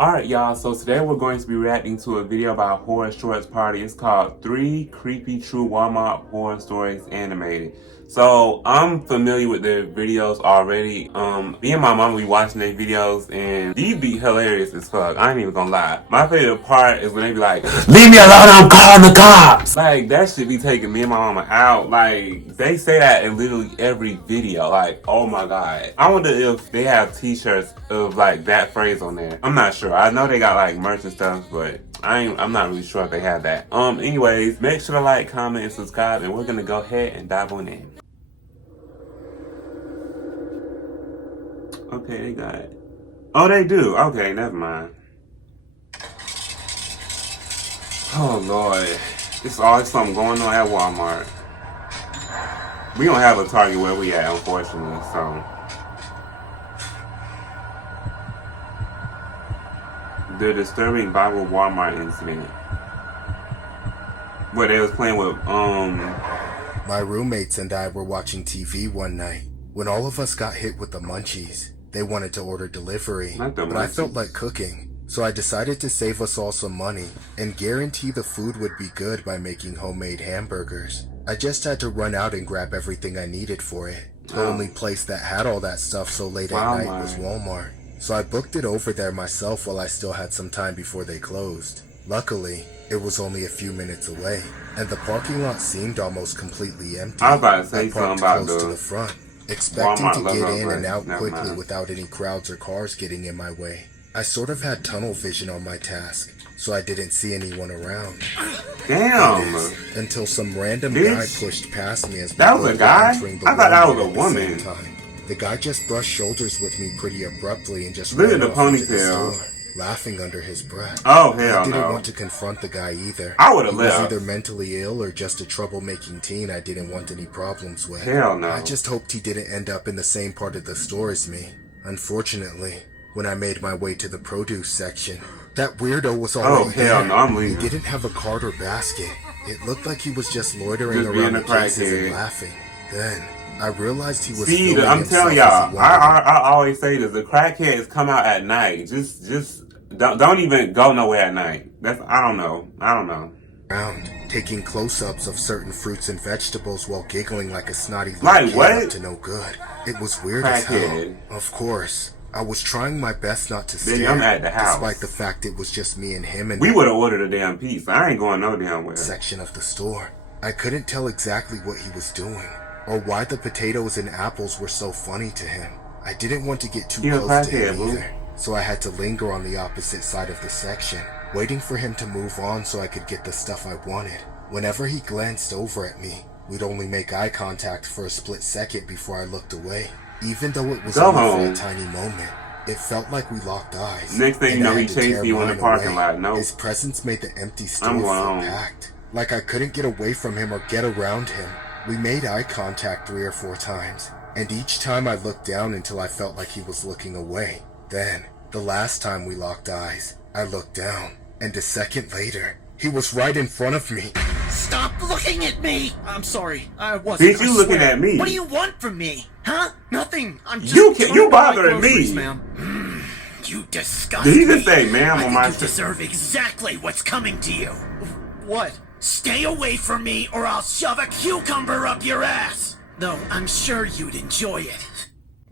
Alright y'all, so today we're going to be reacting to a video about Horror Shorts Party. It's called 3 Creepy True Walmart Horror Stories Animated. So I'm familiar with their videos already. Me and my mom be watching their videos and these be hilarious as fuck. I ain't even gonna lie. My favorite part is when they be like, "Leave me alone, I'm calling the cops!" Like that shit be taking me and my mama out. Like they say that in literally every video. Like, oh my god. I wonder if they have t-shirts of like that phrase on there. I'm not sure. I know they got like merch and stuff, but I'm not really sure if they have that. Anyways, make sure to like, comment, and subscribe, and we're gonna go ahead and dive on in. Okay, they got it. Oh, they do. Okay, never mind. Oh Lord, it's always something going on at Walmart. We don't have a Target where we at, unfortunately. So the disturbing Bible Walmart incident, where they was playing with My roommates and I were watching TV one night when all of us got hit with the munchies. They wanted to order delivery, but I felt like cooking, so I decided to save us all some money and guarantee the food would be good by making homemade hamburgers. I just had to run out and grab everything I needed for it. The only place that had all that stuff so late at night was Walmart, so I booked it over there myself while I still had some time before they closed. Luckily, it was only a few minutes away, and the parking lot seemed almost completely empty. I was about to say something about close to the front, expecting to get in and out quickly without any crowds or cars getting in my way. I sort of had tunnel vision on my task, so I didn't see anyone around. Damn! Until some random guy pushed past me as that was a guy? I thought that was a woman. The guy just brushed shoulders with me pretty abruptly and just look at ran the off into the ponytail. store, laughing under his breath. Oh hell I didn't no! want to confront the guy either. I would have He was left. either mentally ill or just a troublemaking teen I didn't want any problems with. Hell no! I just hoped he didn't end up in the same part of the store as me. Unfortunately, when I made my way to the produce section, that weirdo was already there. Oh hell no! I'm leaving. He didn't have a cart or basket. It looked like he was just loitering Just around being the a cases crackhead. and laughing. Then I realized he was See, filming I'm telling himself as y'all, he wandered I always say this: the crackheads come out at night. Just don't even go nowhere at night. I don't know. around, taking close-ups of certain fruits and vegetables while giggling like a snotty little Like kid what? up to no good. It was weird as hell. Crackhead. Of course, I was trying my best not to Then stare, I'm at the house. despite the fact it was just me and him and We would have ordered a damn pizza. I ain't going no damn where. section of the store. I couldn't tell exactly what he was doing, or why the potatoes and apples were so funny to him. I didn't want to get too You're a close to crackhead, him boo. either, so I had to linger on the opposite side of the section, waiting for him to move on so I could get the stuff I wanted. Whenever he glanced over at me, we'd only make eye contact for a split second before I looked away. Even though it was Go only home. for a tiny moment, it felt like we locked eyes. Next thing you and know, I he had to chased tear you in the mine parking away. lot. Nope. His presence made the empty store I'm feel going home. packed. Like I couldn't get away from him or get around him. We made eye contact 3 or 4 times, and each time I looked down until I felt like he was looking away. Then, the last time we locked eyes, I looked down, and a second later, he was right in front of me. Stop looking at me! I'm sorry, I wasn't. Bitch, you I looking swear. at me. What do you want from me? Huh? Nothing. I'm just You trying to buy bothering groceries, me. ma'am. You disgust Did he me. just say ma'am I on think my you shit? deserve exactly what's coming to you. What? Stay away from me or I'll shove a cucumber up your ass! Though I'm sure you'd enjoy it.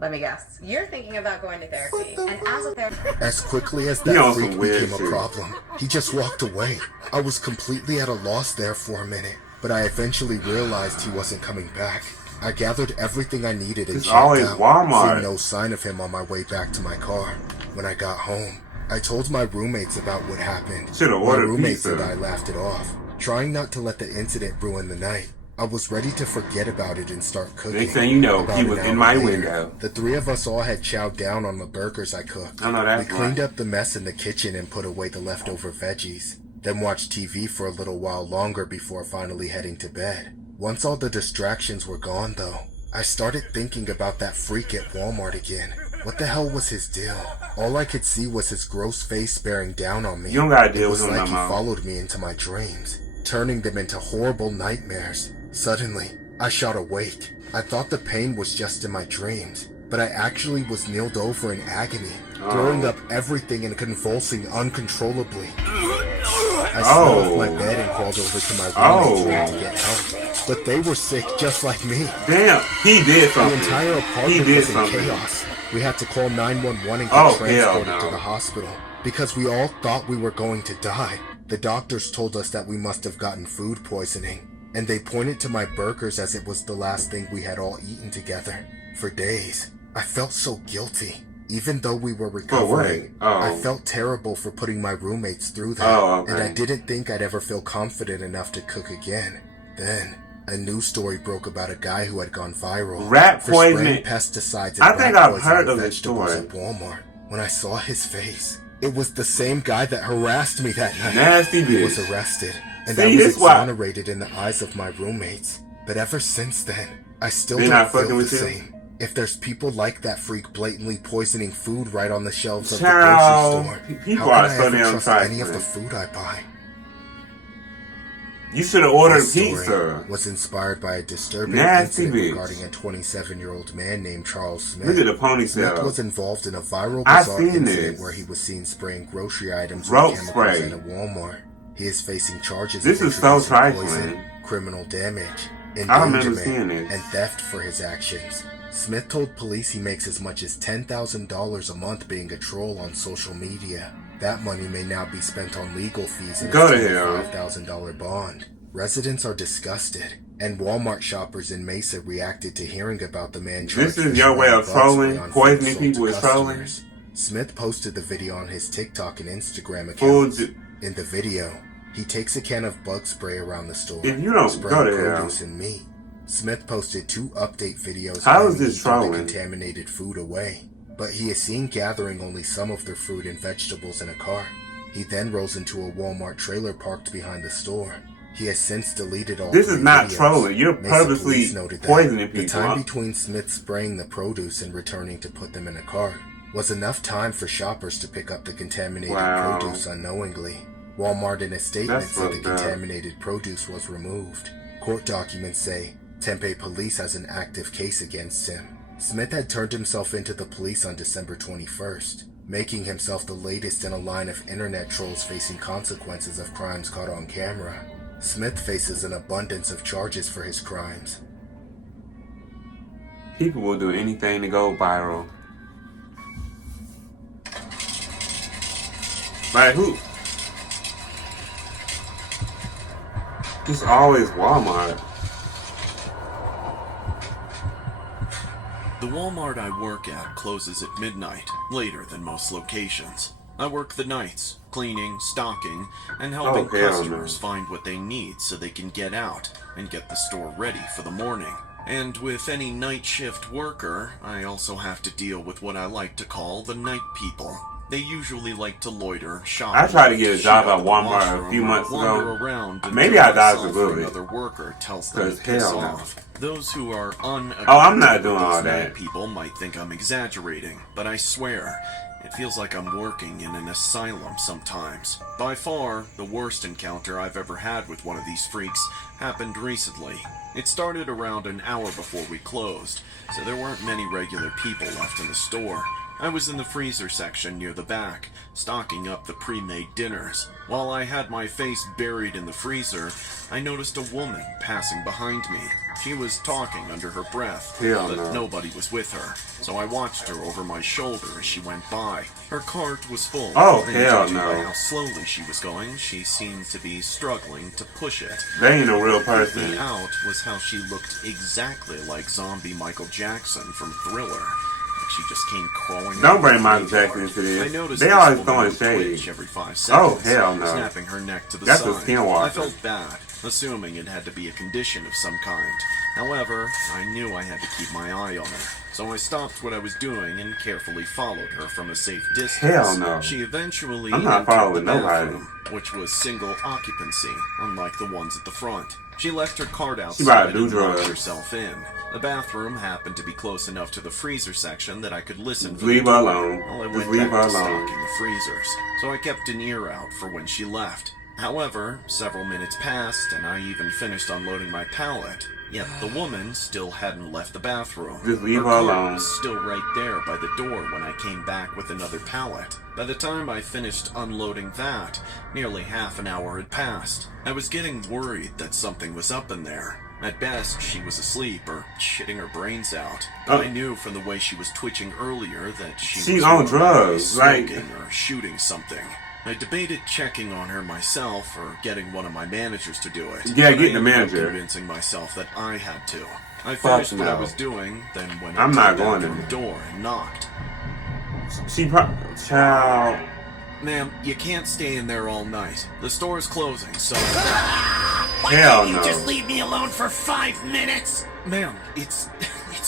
Let me guess. You're thinking about going to therapy. And as a therapist, As quickly as You that on freak some weird became a shit. problem, he just walked away. I was completely at a loss there for a minute, but I eventually realized he wasn't coming back. I gathered everything I needed and It's checked always out, Walmart. seeing no sign of him on my way back to my car. When I got home, I told my roommates about what happened. Should've My ordered roommates pizza. and I laughed it off, trying not to let the incident ruin the night. I was ready to forget about it and start cooking. Next thing you know, About he an was in hour my later, window. The 3 of us all had chowed down on the burgers I cooked. I know that's We cleaned right. up the mess in the kitchen and put away the leftover veggies, then watched TV for a little while longer before finally heading to bed. Once all the distractions were gone though, I started thinking about that freak at Walmart again. What the hell was his deal? All I could see was his gross face bearing down on me. You don't gotta deal It with was him like no he more. followed me into my dreams, turning them into horrible nightmares. Suddenly, I shot awake. I thought the pain was just in my dreams, but I actually was kneeled over in agony, throwing up everything and convulsing uncontrollably. I slid off my bed and crawled over to my roommate's room to get help, but they were sick just like me. Damn, he did something. The entire apartment was in chaos. We had to call 911 and get transported to the hospital because we all thought we were going to die. The doctors told us that we must have gotten food poisoning, and they pointed to my burgers as it was the last thing we had all eaten together. For days, I felt so guilty. Even though we were recovering, I felt terrible for putting my roommates through that, and I didn't think I'd ever feel confident enough to cook again. Then, a news story broke about a guy who had gone viral rat for poisoning. spraying pesticides and I think I've heard of this vegetables story at Walmart. When I saw his face, it was the same guy that harassed me that night. Nasty He bitch. was arrested, and I was exonerated in the eyes of my roommates. But ever since then, I still don't feel the same. If there's people like that freak blatantly poisoning food right on the shelves of the grocery store, people how are can so I ever damn trust any of the food I buy? You should have ordered This pizza. story was inspired by a disturbing Nasty incident bitch. regarding a 27-year-old man named Charles Smith. Look at the Smith ponytail. was involved in a viral I've bizarre seen incident this. where he was seen spraying grocery items Rope with chemicals spray. at a Walmart. He is facing charges This of is so introducing trifling. poison, criminal damage, I remember endangerment, seeing this. and theft for his actions. Smith told police he makes as much as $10,000 a month being a troll on social media. That money may now be spent on legal fees and Go to a hell. $5,000 bond. Residents are disgusted, and Walmart shoppers in Mesa reacted to hearing about the man charged This is for your way spraying of bug trolling, spray on poisoning food sold people to with trolling? customers. Smith posted the video on his TikTok and Instagram Food. accounts. In the video, he takes a can of bug spray around the store, If you don't spraying go to hell. produce and meat. Smith posted 2 update videos How is claiming this he threw the trolling? contaminated food away, but he is seen gathering only some of their fruit and vegetables in a cart. He then rolls into a Walmart trailer parked behind the store. He has since deleted all This 3 is not videos. trolling. You're Mesa purposely police noted that poisoning the people. time between Smith spraying the produce and returning to put them in a cart was enough time for shoppers to pick up the contaminated Wow. produce unknowingly. Walmart in a statement That's said the fucked up. contaminated produce was removed. Court documents say Tempe police has an active case against him. Smith had turned himself into the police on December 21st, making himself the latest in a line of internet trolls facing consequences of crimes caught on camera. Smith faces an abundance of charges for his crimes. People will do anything to go viral. Like who? It's always Walmart. The Walmart I work at closes at midnight, later than most locations. I work the nights, cleaning, stocking, and helping customers find what they need so they can get out and get the store ready for the morning. And with any night shift worker, I also have to deal with what I like to call the night people. They usually like to loiter, shop. I tried to get a job at Walmart a few months ago. Maybe I dodged a bullet. Another worker tells them to piss off. Those who are I'm not doing all that. People might think I'm exaggerating, but I swear, it feels like I'm working in an asylum sometimes. By far, the worst encounter I've ever had with one of these freaks happened recently. It started around an hour before we closed, so there weren't many regular people left in the store. I was in the freezer section near the back, stocking up the pre-made dinners. While I had my face buried in the freezer, I noticed a woman passing behind me. She was talking under her breath, but nobody was with her, so I watched her over my shoulder as she went by. Her cart was full, and judging by how slowly she was going, she seemed to be struggling to push it. They ain't a real What person. freaked me out was how she looked exactly like zombie Michael Jackson from Thriller. She just came crawling. Don't bring Michael Jackson into this. They always throwing shade. Every 5 seconds, Oh hell no! snapping her neck to the That's side. a skinwalker. I felt bad, assuming it had to be a condition of some kind. However, I knew I had to keep my eye on her, so I stopped what I was doing and carefully followed her from a safe distance. Hell no! She eventually I'm not entered following the nobody. bathroom, which was single occupancy, unlike the ones at the front. She left her cart She about outside to do and locked drugs. herself in. The bathroom happened to be close enough to the freezer section that I could listen for Leave the her door alone. while I Just went leave back her to alone. stocking the freezers. So I kept an ear out for when she left. However, several minutes passed and I even finished unloading my pallet Yet the woman still hadn't left the bathroom. Just leave her cart alone. was still right there by the door when I came back with another pallet. By the time I finished unloading that, nearly half an hour had passed. I was getting worried that something was up in there. At best, she was asleep or shitting her brains out. But I knew from the way she was twitching earlier that she's was on drugs, like or shooting something. I debated checking on her myself or getting one of my managers to do it. Yeah, get the manager. Convincing myself that I had to. I finished what I was doing, then went I'm not going to in the door and knocked. Child. Ma'am, you can't stay in there all night. The store is closing, so... Why can't you just leave me alone for 5 minutes? Ma'am, it's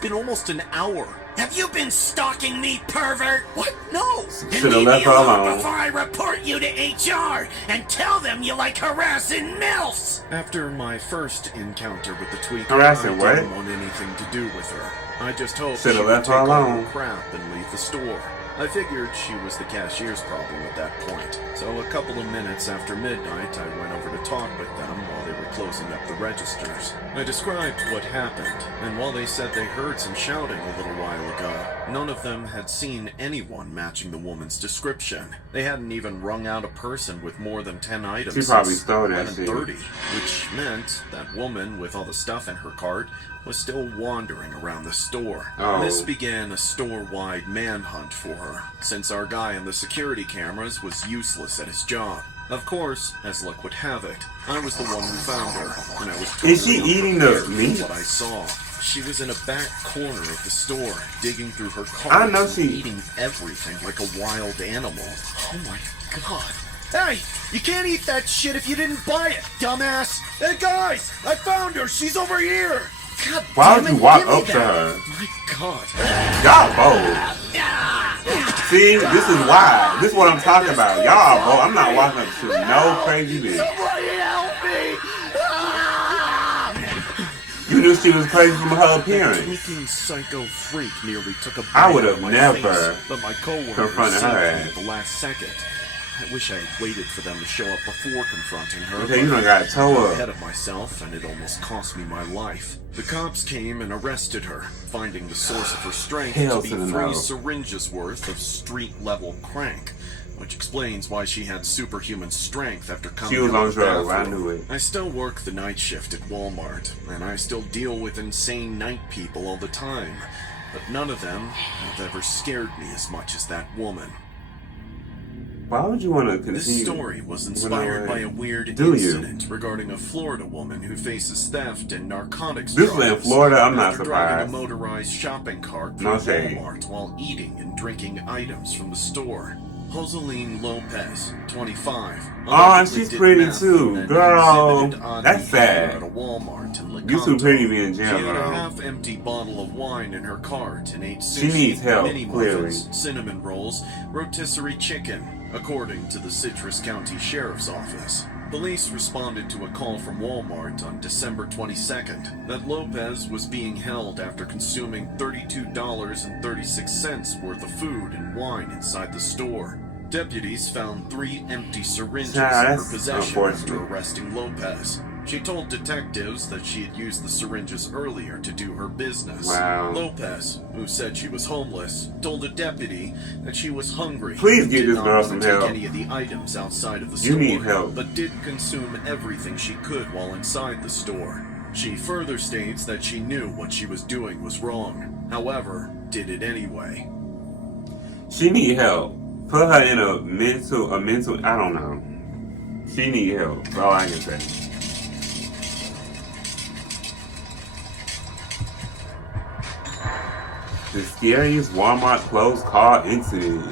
been almost an hour. Have you been stalking me, pervert? What? No. Should have left her alone before I report you to HR and tell them you like harassing MILFs. After my first encounter with the tweak, harassing I didn't want anything to do with her. I just hoped she would left take her all alone. her crap and leave the store. I figured she was the cashier's problem at that point. So a couple of minutes after midnight, I went over to talk with them while they were closing up the registers. I described what happened, and while they said they heard some shouting a little while ago, none of them had seen anyone matching the woman's description. They hadn't even rung out a person with more than 10 items. She probably stole that shit. 11:30, which meant that woman with all the stuff in her cart was still wandering around the store. This began a store-wide manhunt for her, since our guy in the security cameras was useless at his job. Of course, as luck would have it, I was the one who found her, and I was totally Is she eating the meat? what I saw. She was in a back corner of the store, digging through her cart. I know she eating everything like a wild animal. Oh my god. Hey, you can't eat that shit if you didn't buy it, dumbass! Hey guys, I found her! She's over here! God Why damn would you it, walk give me up to that. her? My god. Y'all bold. See, this is why. This is what I'm talking about. Y'all bold. I'm not walking up to no crazy bitch. Somebody help me! You knew she was crazy from her That appearance. tweaking psycho freak nearly took a bite I would out have of my never face, but my coworker confronted her saved me ass. at the last second. I wish I had waited for them to show up before confronting her. Okay, you done got toe I got up. ahead of myself, and it almost cost me my life. The cops came and arrested her, finding the source of her strength Hell to be to the 3 no. syringes worth of street-level crank, which explains why she had superhuman strength after coming She was out on of the drugs. I bathroom. knew it. I still work the night shift at Walmart, and I still deal with insane night people all the time, but none of them have ever scared me as much as that woman. Why would you want to continue? This story was inspired by a weird incident regarding a Florida woman who faces theft and narcotics This is in charges Florida. I'm not after driving a surprised. motorized shopping cart No through shade. Walmart while eating and drinking items from the store. Joseline Lopez, 25. Oh, allegedly she's did pretty meth too. and Girl, exhibited odd that's behavior sad. At a Walmart in You too Lecanto. pretty to be in jail, She had a girl. half-empty bottle of wine in her cart and ate sushi, She needs help, mini clearly. muffins, cinnamon rolls, rotisserie chicken, according to the Citrus County Sheriff's Office. Police responded to a call from Walmart on December 22nd that Lopez was being held after consuming $32.36 worth of food and wine inside the store. Deputies found 3 empty syringes in her that's possession unfortunate. after arresting Lopez. She told detectives that she had used the syringes earlier to do her business. Wow. Lopez, who said she was homeless, told a deputy that she was hungry. Please and get did this not girl want some to take help. any of the items outside of the You store, need help. but did consume everything she could while inside the store. She further states that she knew what she was doing was wrong, however, did it anyway. She need help. Put her in a mental, I don't know. She need help. That's all I can say. The scariest Walmart closed car incident.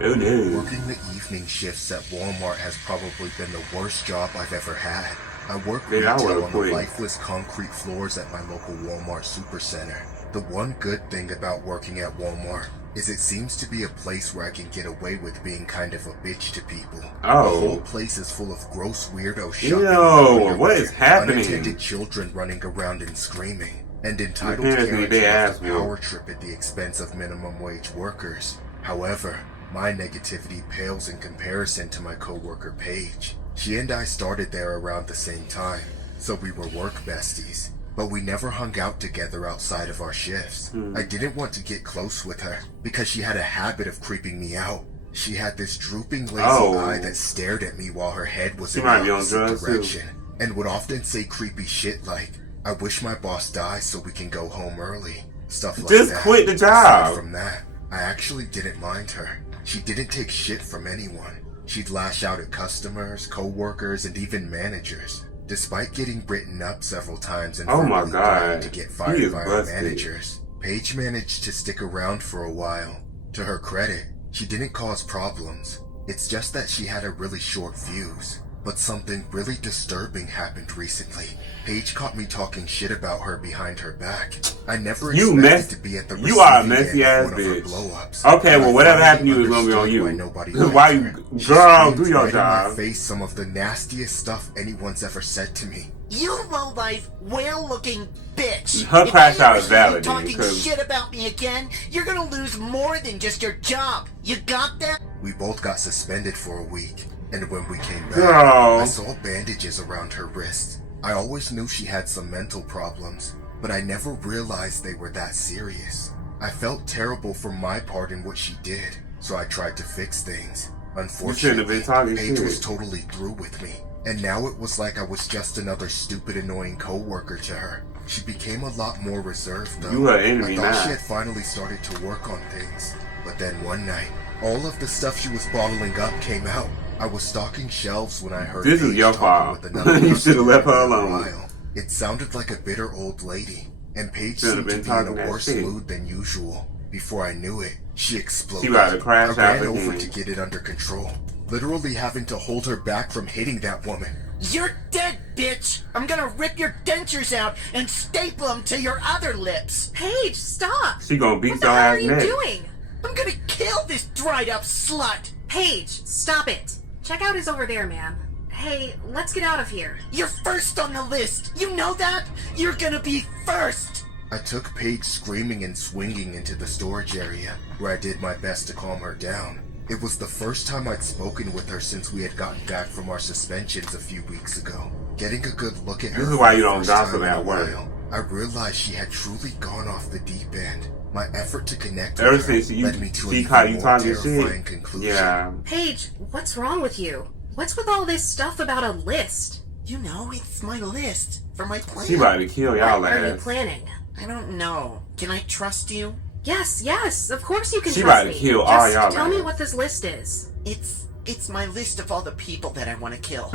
Oh no. Working the evening shifts at Walmart has probably been the worst job I've ever had. I work Dude, I retail would've on the quit. lifeless concrete floors at my local Walmart supercenter. The one good thing about working at Walmart is it seems to be a place where I can get away with being kind of a bitch to people. Oh. The whole place is full of gross weirdo shopping. Yo, what is happening? Unattended children running around and screaming. And entitled parents need guarantees their ass a whooped. power trip at the expense of minimum wage workers. However, my negativity pales in comparison to my coworker Paige. She and I started there around the same time, so we were work besties. but we never hung out together outside of our shifts. I didn't want to get close with her because she had a habit of creeping me out. She had this drooping, lazy eye that stared at me while her head was in the opposite direction, and would often say creepy shit like, "I wish my boss dies so we can go home early." Stuff like that. Just quit the job. Aside from that, I actually didn't mind her. She didn't take shit from anyone. She'd lash out at customers, co-workers, and even managers. Despite getting written up several times and to get fired by our managers, Paige managed to stick around for a while. To her credit, she didn't cause problems. It's just that she had a really short fuse. But something really disturbing happened recently. Paige caught me talking shit about her behind her back. I never expected to be at the You are a messy ass bitch. Okay, well, whatever happened to you is gonna be on you. Why you, girl, do your job. I face some of the nastiest stuff anyone's ever said to me. You low-life, whale-looking bitch. Her crash out is valid. Talking shit about me again, you're gonna lose more than just your job. You got that? We both got suspended for a week. And when we came back, I saw bandages around her wrists. I always knew she had some mental problems, but I never realized they were that serious. I felt terrible for my part in what she did, so I tried to fix things. Unfortunately, Paige was totally through with me, and now it was like I was just another stupid, annoying co-worker to her. She became a lot more reserved, though. You her enemy now. I thought she had finally started to work on things, but then one night, all of the stuff she was bottling up came out. I was stocking shelves when I heard this is your fault. You should have left her alone. It sounded like a bitter old lady, and Paige seemed to be in a worse mood than usual. Before I knew it, she exploded. She about to crash I ran over to get it under control, literally having to hold her back from hitting that woman. You're dead, bitch! I'm gonna rip your dentures out and staple them to your other lips. Paige, stop! She gonna beat your What ass the hell are you doing? I'm gonna kill this dried up slut! Paige, stop it! Checkout is over there, ma'am. Hey, let's get out of here. You're first on the list. You know that? You're gonna be first. I took Paige screaming and swinging into the storage area, where I did my best to calm her down. It was the first time I'd spoken with her since we had gotten back from our suspensions a few weeks ago. Getting a good look at her. This is why you don't gossip at work. I realized she had truly gone off the deep end. My effort to connect with her led me to an even more terrifying conclusion. Yeah. Paige, what's wrong with you? What's with all this stuff about a list? You know, it's my list for my plan. She about to kill y'all ass. What are you planning? I don't know. Can I trust you? Yes, of course you can trust me. She about to kill all y'all tell me what this list is. It's my list of all the people that I want to kill.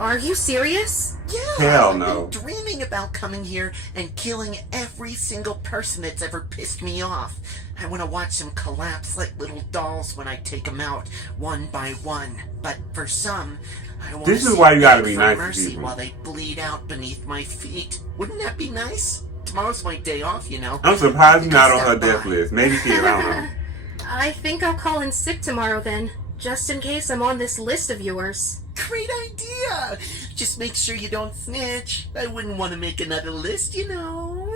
Are you serious? Yeah, Hell no. I've been dreaming about coming here and killing every single person that's ever pissed me off. I want to watch them collapse like little dolls when I take them out, one by one. But for some, I want this is why you gotta be nice to mercy people. While they bleed out beneath my feet. Wouldn't that be nice? Tomorrow's my day off, you know. I'm surprised you're not on her death list. Maybe she is, I don't know. I think I'll call in sick tomorrow then, just in case I'm on this list of yours. Great idea! Just make sure you don't snitch. I wouldn't want to make another list, you know.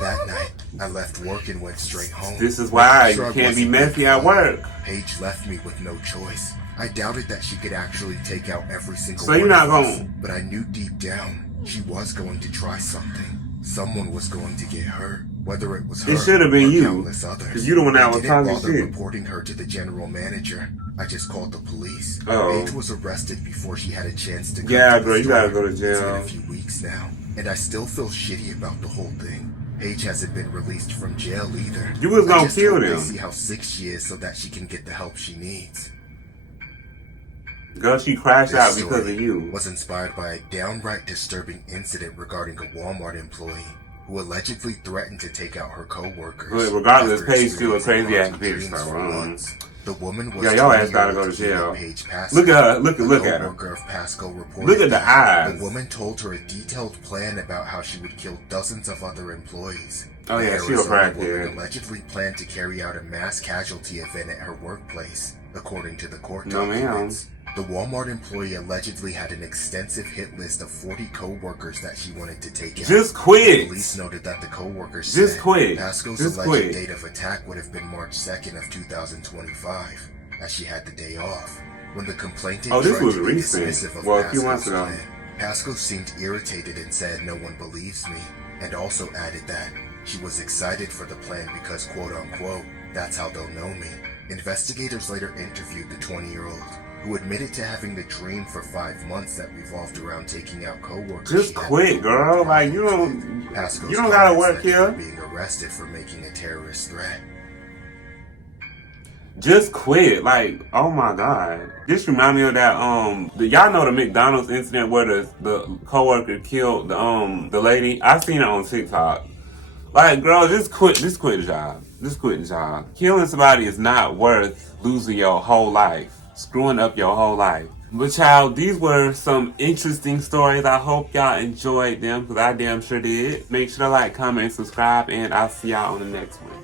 That night, I left work and went straight home. This is why you can't be messy at work. Paige left me with no choice. I doubted that she could actually take out every single one. So you're not going. But I knew deep down she was going to try something. Someone was going to get hurt. Whether it was her, it should have been you. Countless others. Because you the one that was talking shit. I didn't bother reporting her to the general manager. I just called the police. Oh. Paige was arrested before she had a chance to go. Yeah, girl, you gotta go to jail. It's been a few weeks now, and I still feel shitty about the whole thing. Paige hasn't been released from jail either. You was gonna kill them. See how sick she is so that she can get the help she needs. Girl, she crashed out because of you. Was inspired by a downright disturbing incident regarding a Walmart employee who allegedly threatened to take out her co-workers. But regardless, Paige still a crazy ass bitch. So, the woman was y'all ass gotta go to jail. Look at her. Look at her. Of Pasco reported look at the eyes. The woman told her a detailed plan about how she would kill dozens of other employees. Oh yeah, she was right there. Allegedly planned to carry out a mass casualty event at her workplace, according to the court No, documents. The Walmart employee allegedly had an extensive hit list of 40 co-workers that she wanted to take out. Just quit! Police noted that the co-workers Just said quit. Pasco's alleged date of attack would have been March 2nd of 2025, as she had the day off. When the complainant this tried was to be recent. dismissive of Well, a few months Pasco's ago. plan, Pasco seemed irritated and said no one believes me, and also added that she was excited for the plan because, quote unquote, that's how they'll know me. Investigators later interviewed the 20-year-old, who admitted to having the dream for 5 months that revolved around taking out co-workers. Just quit, girl. Like, you don't gotta work here. Being arrested for making a terrorist threat. Just quit. Like, oh my god. This remind me of that, y'all know the McDonald's incident where the coworker killed the lady? I seen it on TikTok. Like, girl, just quit the job. Just quit the job. Killing somebody is not worth losing your whole life. Screwing up your whole life. But child, these were some interesting stories. I hope y'all enjoyed them, because I damn sure did. Make sure to like, comment, and subscribe, and I'll see y'all on the next one.